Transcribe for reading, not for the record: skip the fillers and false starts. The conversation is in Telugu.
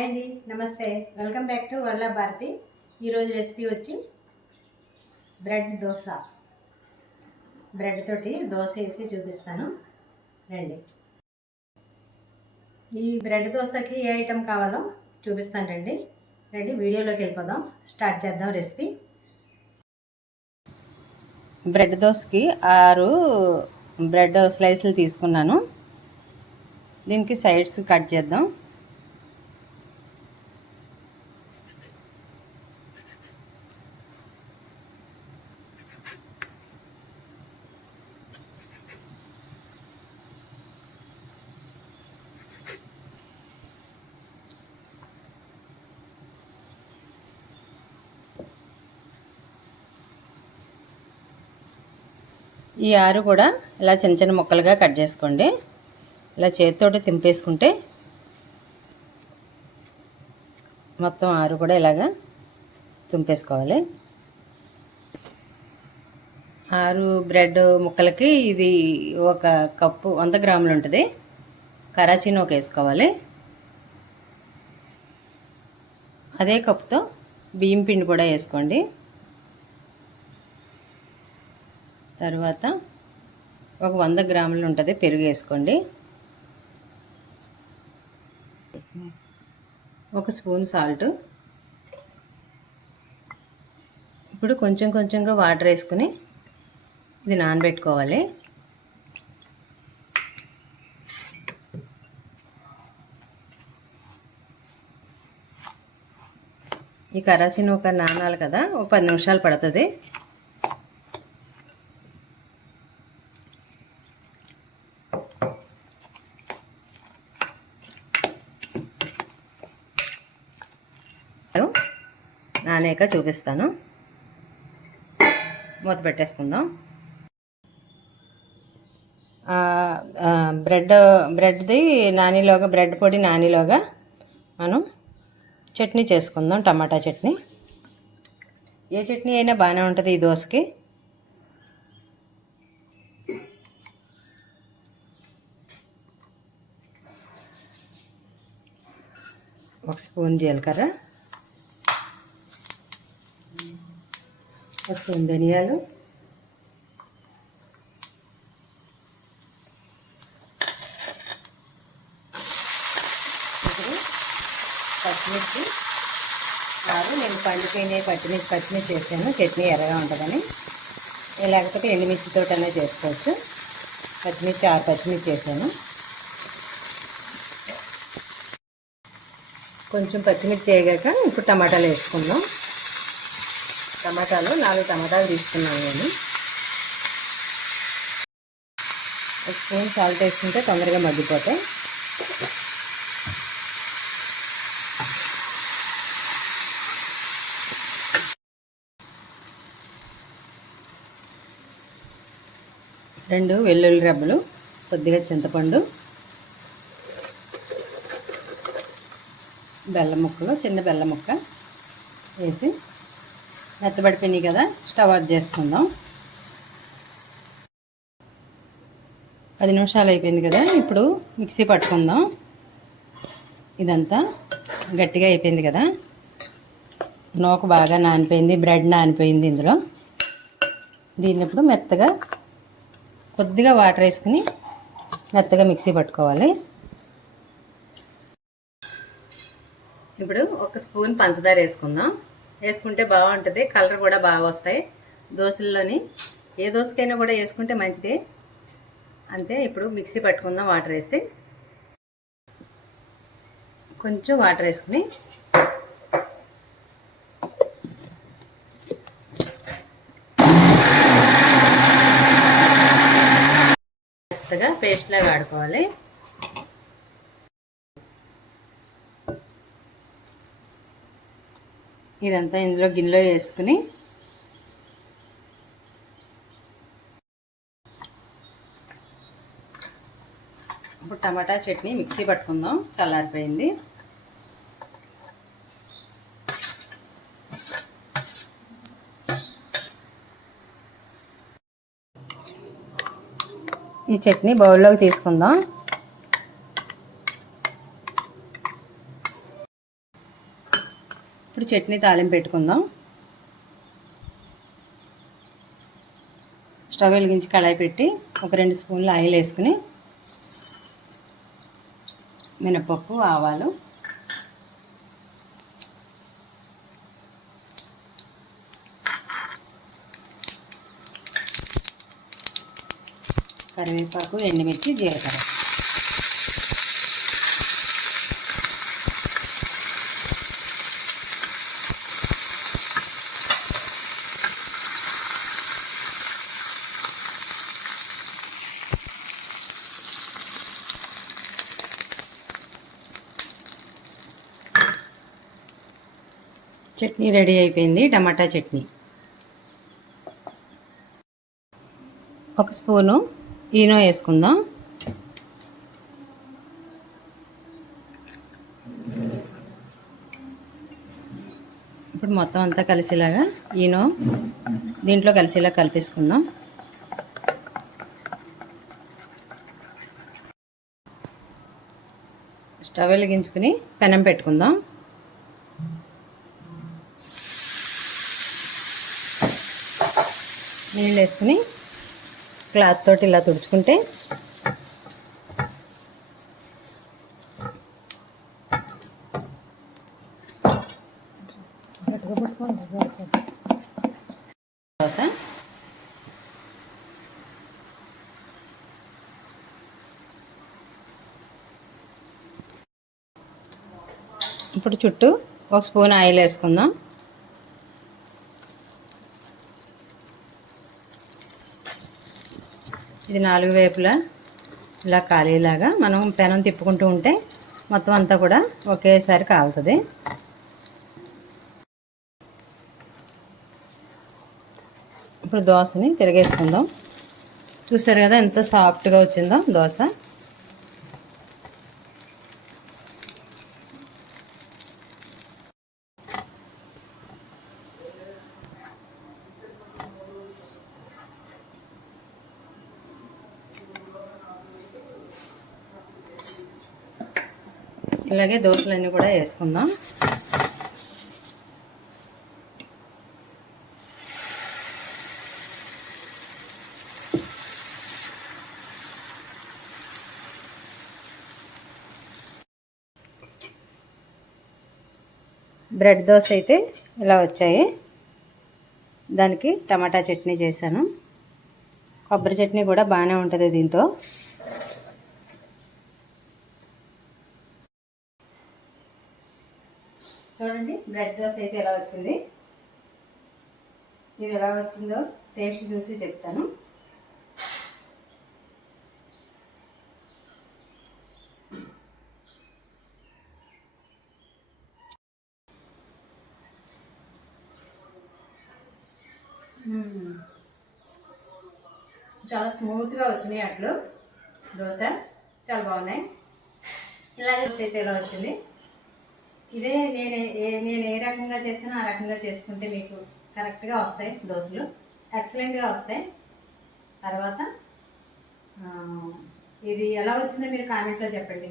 హాయ్ అండి, నమస్తే. Welcome back to world of Bharati. ఈరోజు రెసిపీ వచ్చి బ్రెడ్ దోశ. బ్రెడ్ తోటి దోశ వేసి చూపిస్తాను రండి. ఈ బ్రెడ్ దోశకి ఏ ఐటెం కావాలో చూపిస్తాను రండి. వీడియోలోకి వెళ్ళిపోదాం, స్టార్ట్ చేద్దాం రెసిపీ. బ్రెడ్ దోశకి 6 బ్రెడ్ స్లైసులు తీసుకున్నాను. దీనికి సైడ్స్ కట్ చేద్దాం. ఈ 6 కూడా ఇలా చిన్న చిన్న ముక్కలుగా కట్ చేసుకోండి. ఇలా చేతితోటి తింపేసుకుంటే మొత్తం 6 కూడా ఇలాగా తుంపేసుకోవాలి. 6 బ్రెడ్ ముక్కలకి ఇది 1 కప్పు 100 గ్రాములు ఉంటుంది. కరాచీ నూక వేసుకోవాలి. అదే కప్పుతో బియ్యం పిండి కూడా వేసుకోండి. తర్వాత 100 గ్రాములు ఉంటుంది పెరుగు వేసుకోండి. 1 స్పూన్ సాల్ట్. ఇప్పుడు కొంచెం కొంచెంగా వాటర్ వేసుకుని ఇది నానబెట్టుకోవాలి. ఈ కరాచీ నూక నానాలి కదా, 10 నిమిషాలు పడుతుంది. నానేక చూపిస్తాను. మూత పెట్టేసుకుందాం. బ్రెడ్ది నానిలోగా, బ్రెడ్ పొడి నానిలోగా మనం చట్నీ చేసుకుందాం. టమాటా చట్నీ. ఏ చట్నీ అయినా బాగానే ఉంటుంది ఈ దోశకి. ఒక స్పూన్ జీలకర్ర, 1 స్పూన్ ధనియాలు, ఇప్పుడు పచ్చిమిర్చి 6. నేను పండిపోయిన పచ్చిమిర్చి వేసాను, చట్నీ ఎర్రగా ఉంటుందని. లేకపోతే ఎండుమిర్చితోటనే చేసుకోవచ్చు. పచ్చిమిర్చి 6 పచ్చిమిర్చి వేసాను. కొంచెం పచ్చిమిర్చి వేగాక ఇప్పుడు టమాటాలు వేసుకుందాం. టమాటాలు 4 టమాటాలు తీసుకున్నాను నేను. 1 స్పూన్ సాల్ట్ వేసుకుంటే తొందరగా మగ్గిపోతాయి. రెండు వెల్లుల్లి రెబ్బలు, కొద్దిగా చింతపండు, బెల్లం ముక్కలు, చిన్న బెల్లం ముక్క వేసి మెత్తబడిపోయినాయి కదా, స్టవ్ ఆఫ్ చేసుకుందాం. 10 నిమిషాలు అయిపోయింది కదా, ఇప్పుడు మిక్సీ పట్టుకుందాం. ఇదంతా గట్టిగా అయిపోయింది కదా, నూక బాగా నానిపోయింది, బ్రెడ్ నానిపోయింది ఇందులో. దీన్ని ఇప్పుడు మెత్తగా కొద్దిగా వాటర్ వేసుకుని మెత్తగా మిక్సీ పట్టుకోవాలి. ఇప్పుడు 1 స్పూన్ పంచదార వేసుకుందాం. వేసుకుంటే బాగుంటుంది, కలర్ కూడా బాగా వస్తాయి దోశల్లోని. ఏ దోశకైనా కూడా వేసుకుంటే మంచిది. అంతే. ఇప్పుడు మిక్సీ పట్టుకుందాం. వాటర్ వేసి కొంచెం వాటర్ వేసుకుని మెత్తగా పేస్ట్ లాగా ఆడుకోవాలి. ఇదంతా ఇందులో గిన్నెలో వేసుకుని ఇప్పుడు టమాటా చట్నీ మిక్సీ పట్టుకుందాం. చల్లారిపోయింది. ఈ చట్నీ బౌల్లోకి తీసుకుందాం. చట్నీ తాలింపు పెట్టుకుందాం. స్టవ్ వెలిగించి కడాయి పెట్టి ఒక 2 స్పూన్లు ఆయిల్ వేసుకుని మినపప్పు, ఆవాలు, కరివేపాకు, ఎండుమిర్చి, జీలకర్ర. చట్నీ రెడీ అయిపోయింది. టమాటా చట్నీ. 1 స్పూను ఈనో వేసుకుందాం. ఇప్పుడు మొత్తం అంతా కలిసేలాగా ఈనో దీంట్లో కలిసేలా కలిపేసుకుందాం. స్టవ్ వెలిగించుకుని పెనం పెట్టుకుందాం. నీళ్ళు వేసుకుని క్లాత్ తోటి ఇలా తుడుచుకుంటే దోశ. ఇప్పుడు చుట్టూ 1 స్పూన్ ఆయిల్ వేసుకుందాం. ఇది 4 వైపులా ఇలా కాలేలాగా మనం పెనం తిప్పుకుంటూ ఉంటే మొత్తం అంతా కూడా ఒకేసారి కాలుతుంది. ఇప్పుడు దోశని తిరగేసుకుందాం. చూసారు కదా ఎంత సాఫ్ట్గా వచ్చిందో దోశ. ఇలాగే దోశలన్నీ కూడా వేసుకుందాం. బ్రెడ్ దోశ అయితే ఇలా వచ్చాయి. దానికి టమాటా చట్నీ చేశాను. కొబ్బరి చట్నీ కూడా బాగానే ఉంటుంది దీంతో. చూడండి బ్రెడ్ దోశ అయితే ఎలా వచ్చింది. ఇది ఎలా వచ్చిందో టేస్ట్ చూసి చెప్తాను. చాలా స్మూత్గా వచ్చినాయి అట్లు. దోశ చాలా బాగున్నాయి. ఇలాగే దోశ అయితే ఎలా వచ్చింది. ఇదే నేను ఏ రకంగా చేసినా ఆ రకంగా చేసుకుంటే మీకు కరెక్ట్గా వస్తాయి దోశలు, ఎక్సలెంట్గా వస్తాయి. తర్వాత ఇది ఎలా వచ్చిందో మీరు కామెంట్లో చెప్పండి.